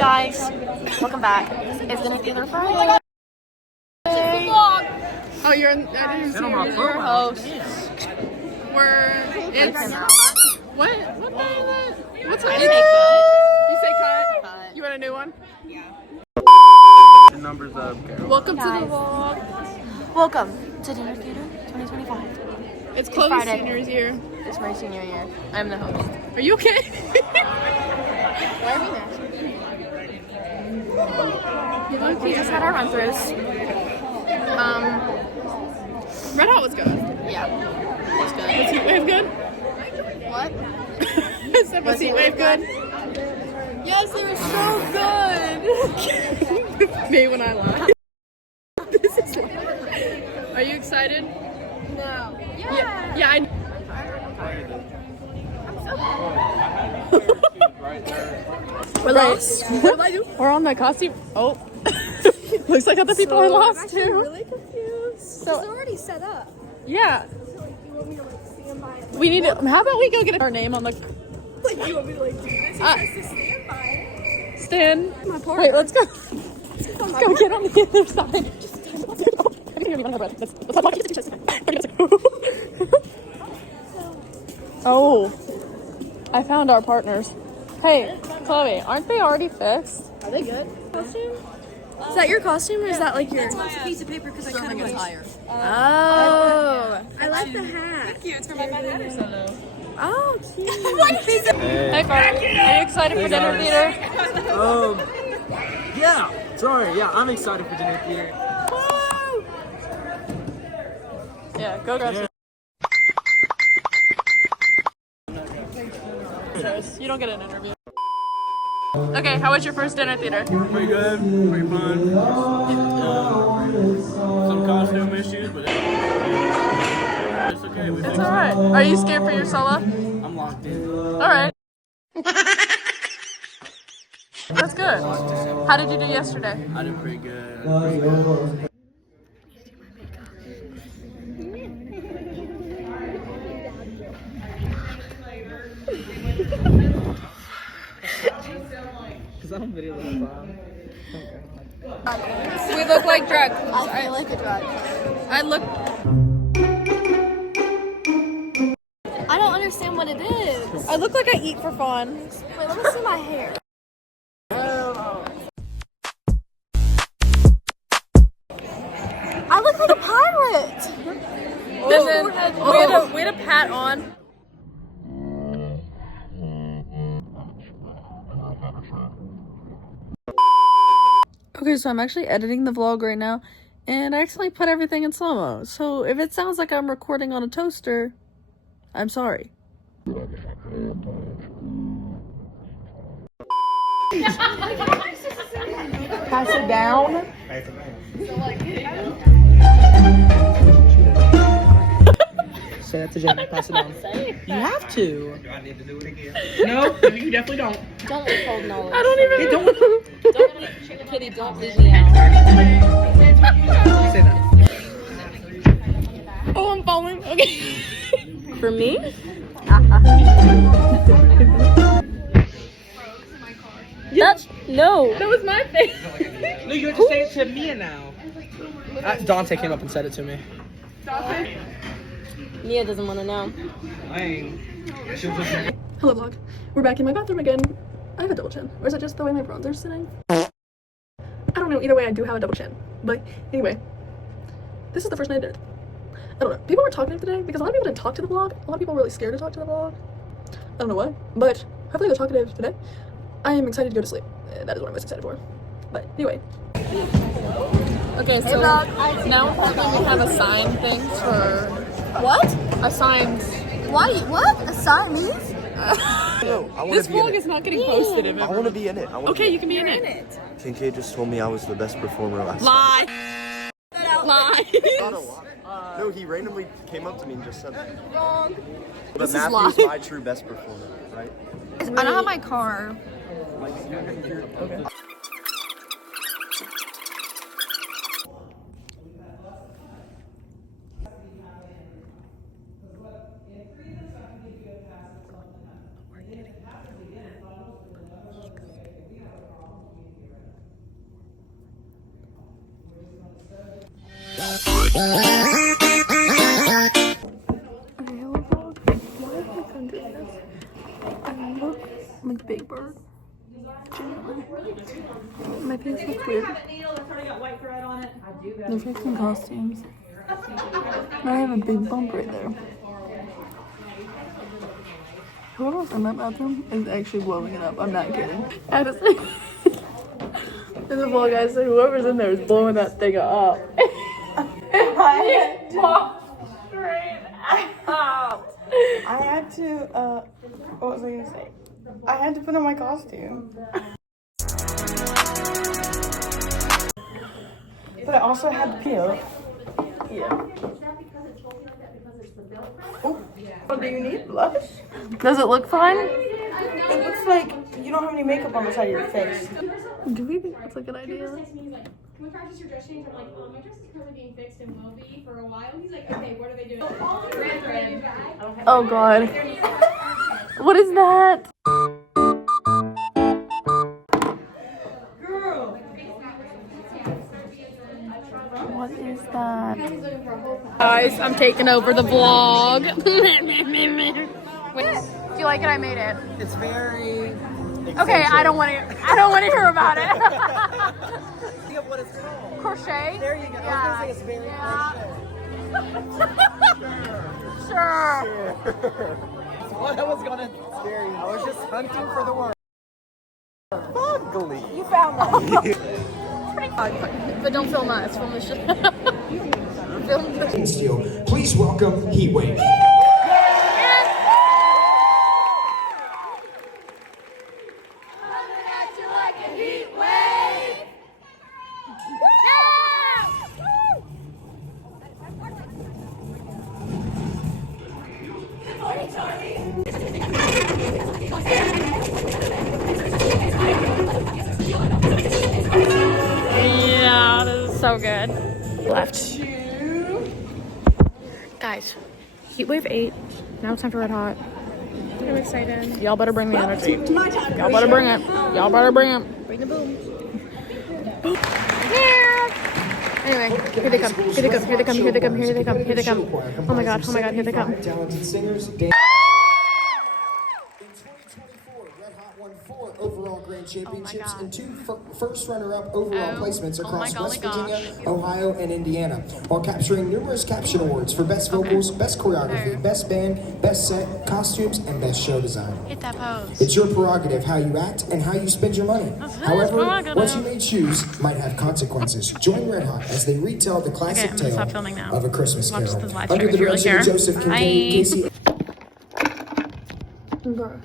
guys, welcome back. It's gonna be their Friday. Oh, you're in, I didn't see your host. It's what the hell is that? What's up? You say cut? You want a new one? Yeah. The numbers up, Carol. Welcome to the vlog. Welcome to Dinner Theater 2025. It's Chloe's senior's year. It's my senior year. I'm the host. Are you okay? Why are we matching? We just had our run-throughs. Red Hot was good. Yeah. It's good. Was Heat Wave good? What? I said, was Heat Wave good? Yes, they were so good. Me when I lie. This is live. Are you excited? No. Yeah. Yeah, I We're lost. What did I do? We're on the costume. Oh. Looks like other people are lost too. I'm really confused. So it's already set up. Yeah. So like, you want me to like stand by it? We need to. How about we go get our name on the. Like you want me to like do this? It says to stand by it. Stand. My partner. Wait, let's go. Let's go get on the other side. Just stand. I didn't hear me on her breath. Let's walk. Oh. I found our partners. Hey, Chloe, aren't they already fixed? Are they good? Costume? Is that your costume or is that like your? It's a piece of paper because I cut it higher. Oh. I like the hat. Thank you. It's for my mother. Oh, cute. Hey, Farley. Are you excited for dinner theater? Yeah. Sorry. Yeah, I'm excited for dinner theater. Yeah, go dress. You don't get an interview. Okay, how was your first dinner theater? Pretty good. Pretty fun. Some costume issues, but it's okay. It's alright. Are you scared for your solo? I'm locked in. Alright. That's good. How did you do yesterday? I did pretty good. Because I don't video the We look like drag queens. I feel like a drag. I look. I don't understand what it is. I look like I eat for fun. Wait, let me see my hair. I look like a pirate. And then we had a pat on. Okay, so I'm actually editing the vlog right now, and I accidentally put everything in slow-mo. So if it sounds like I'm recording on a toaster, I'm sorry. Pass it down. Say that to Jamie. Pass it on. You have to. Do I need to do it again? No, you definitely don't. Don't withhold knowledge. I don't even. Hey, don't Kitty, don't leave me out. say that. Oh, I'm falling. Okay. For me? No. That was my face. No, you have to say it to Mia now. Dante came up and said it to me. Mia doesn't want to know. Hello vlog. We're back in my bathroom again. I have a double chin. Or is it just the way my bronzer's sitting? I don't know. Either way, I do have a double chin. But anyway, this is the first night I did it. I don't know. People were talking today because a lot of people didn't talk to the vlog. A lot of people were really scared to talk to the vlog. I don't know why. But hopefully they're talkative today. I am excited to go to sleep. That is what I'm most excited for. But anyway. Okay, so now we have a sign thing for... What? A sign... Why? What? A Siamese? This vlog is not getting posted. If I want to be in it. okay, you can be in it. Kincaid just told me I was the best performer last Lie. Lie. No, he randomly came up to me and just said that. Wrong. But This is Matthew's live. my true best performer, right? I don't have my car. hello vlog. Why is my phone doing this? I look like Big Bird. Genuinely. My face looks weird. They're fixing costumes. I have a big bump right there. Whoever's in that bathroom is actually blowing it up. I'm not kidding. I had to say, in the vlog, I said whoever's in there is blowing that thing up. I had to, what was I gonna say? I had to put on my costume. But I also had to peel. Yeah. Oh, do you need blush? Does it look fun? It looks like you don't have any makeup on the side of your face. Do we think that's a good idea? Can we practice your dress change? I'm like, my dress is currently being fixed and will be for a while. He's like, okay, what are they doing? Oh god. What is that? What is that? Guys, I'm taking over the vlog. Wait, do you like it? I made it. It's very. Okay, I don't want to hear about it. Think of what it's called. Crochet? There you go. Yeah. I was gonna say it's very crochet. Sure. What I was gonna scare you. I was just hunting for the word. Ugly. You found that. But don't film us. Film the shit. Film the Steel. Please welcome Heatwave. Yeah, this is so good. Left. Guys, Heatwave 8. Now it's time for Red Hot. I'm excited. Y'all better bring the energy. Y'all better bring it. Y'all better bring it. Bring the boom. Anyway, here they come. Here they come. Here they come. Here they come. Here they come. Here they come. Oh my god. Oh my god. Here they come. Talented singers. In 2024, Red Hot won 4 overall grand championships and 2 first runner-up overall placements across West Virginia, Ohio, and Indiana, while capturing numerous caption awards for best vocals, best choreography, best band, best set, costumes, and best show design. Hit that pose. It's your prerogative how you act and how you spend your money. However, what you may choose might have consequences. Join Red Hot as they retell the classic tale of A Christmas Carol. Under the direction of Joseph Kincaid, Casey. Okay,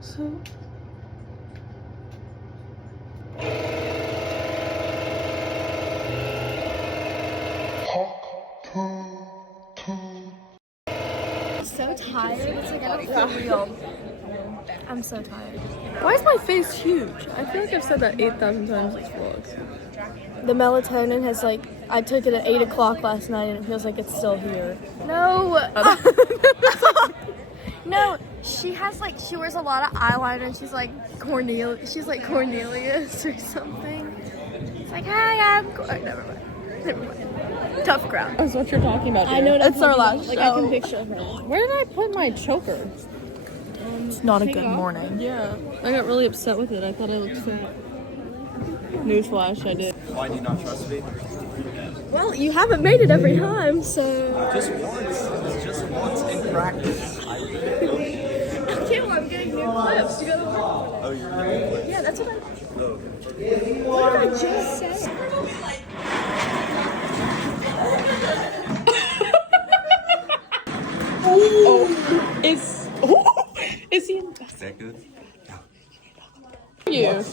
so So tired. It's like I don't feel real. I'm so tired. why is my face huge? I feel like I've said that 8,000 times this vlog. The melatonin has I took it at 8 o'clock last night and it feels like it's still here. No. No, she has she wears a lot of eyeliner and she's like Cornelius or something. It's like, hi, I'm never mind. Never mind. Tough crowd. That's what you're talking about. I know It's our last show. show. I can picture her. Where did I put my choker? It's not a good morning. Yeah, I got really upset with it. I thought I looked fat. Newsflash, I did. Why do you not trust me? Well, you haven't made it every time, so. Just once. It's just once in practice. I read it. Kim, I'm getting new clips to go to work. Oh, you're doing it. Yeah, that's what I. Oh, What did I just say? Is he in is that good? you?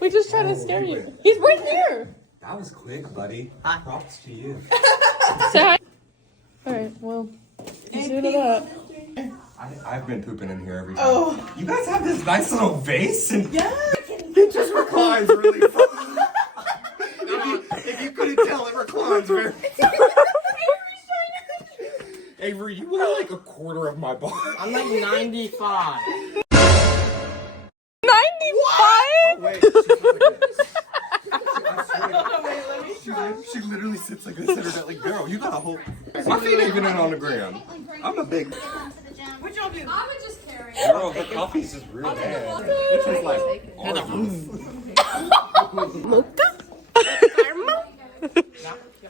We just tried to scare you. He's right here. That was quick, buddy. Props to you. Say hi. Alright, well, see you to that. I've been pooping in here every time. Oh. You guys have this nice little vase and It just reclines really fun. if you couldn't tell, it reclines very Avery, you weigh like a quarter of my body. I'm like 95. 95? Wait, she literally sits like this at her like, girl, you got a whole. My feet ain't even on the ground. I'm a big. What y'all do? I would just carry. Girl, the coffee's just real bad. It's just like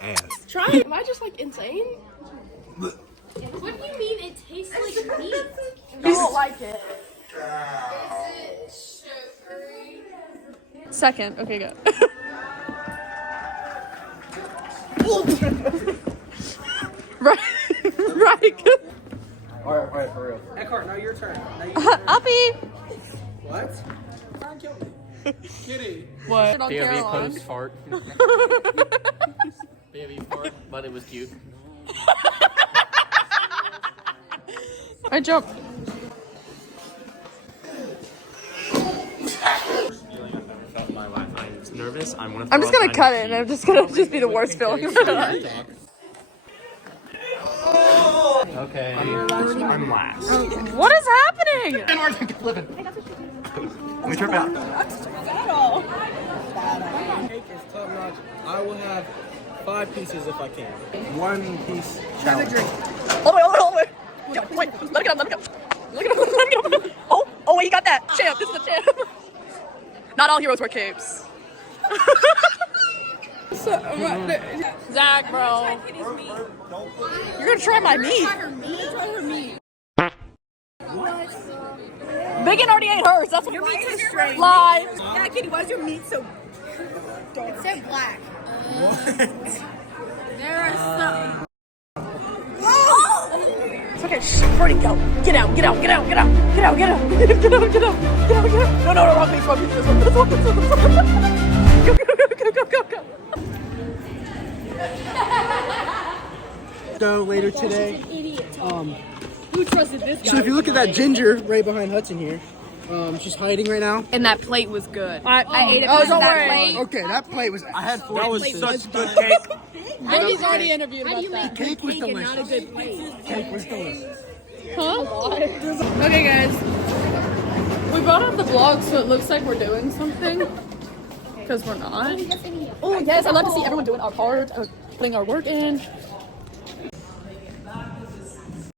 ass. Try it. Am I just like insane? What do you mean it tastes like meat? I don't like it. Second. Okay, go. Right. Right. Alright, for real. Eckhart, now your turn. Uppy. What? Kitty. What? POV post fart. POV fart, but it was cute. I jumped. I'm nervous. I'm just gonna cut it, and I'm just gonna be the worst feeling of my life. Okay. I'm last. What is happening? Let me trip out. Cake is top notch. I will have 5 pieces if I can. 1 piece challenge. Hold on. Wait, let it go. Oh, wait, you got that. Champ, this is the champ. Not all heroes wear capes. Zach, bro. You're gonna try my meat. Megan already ate hers. That's what your meat is straight. Live. Yeah, Kitty, why is your meat so dark? It's so black. There are some. It's okay. Shh, Brody, go. Get out. No, wrong piece. This one. Go. So later today, Who trusted this guy? so if you look at that ginger right behind Hudson here, she's hiding right now. And that plate was good. I ate it. Oh, because don't that worry. plate. Okay, that plate was. I had 4. That was such good cake. Baby's already interviewed about that. Cake was delicious. Cake was delicious. Huh? Okay, guys. We brought up the vlog so it looks like we're doing something. Because we're not. Oh, yes. I love to see everyone doing our part, putting our work in.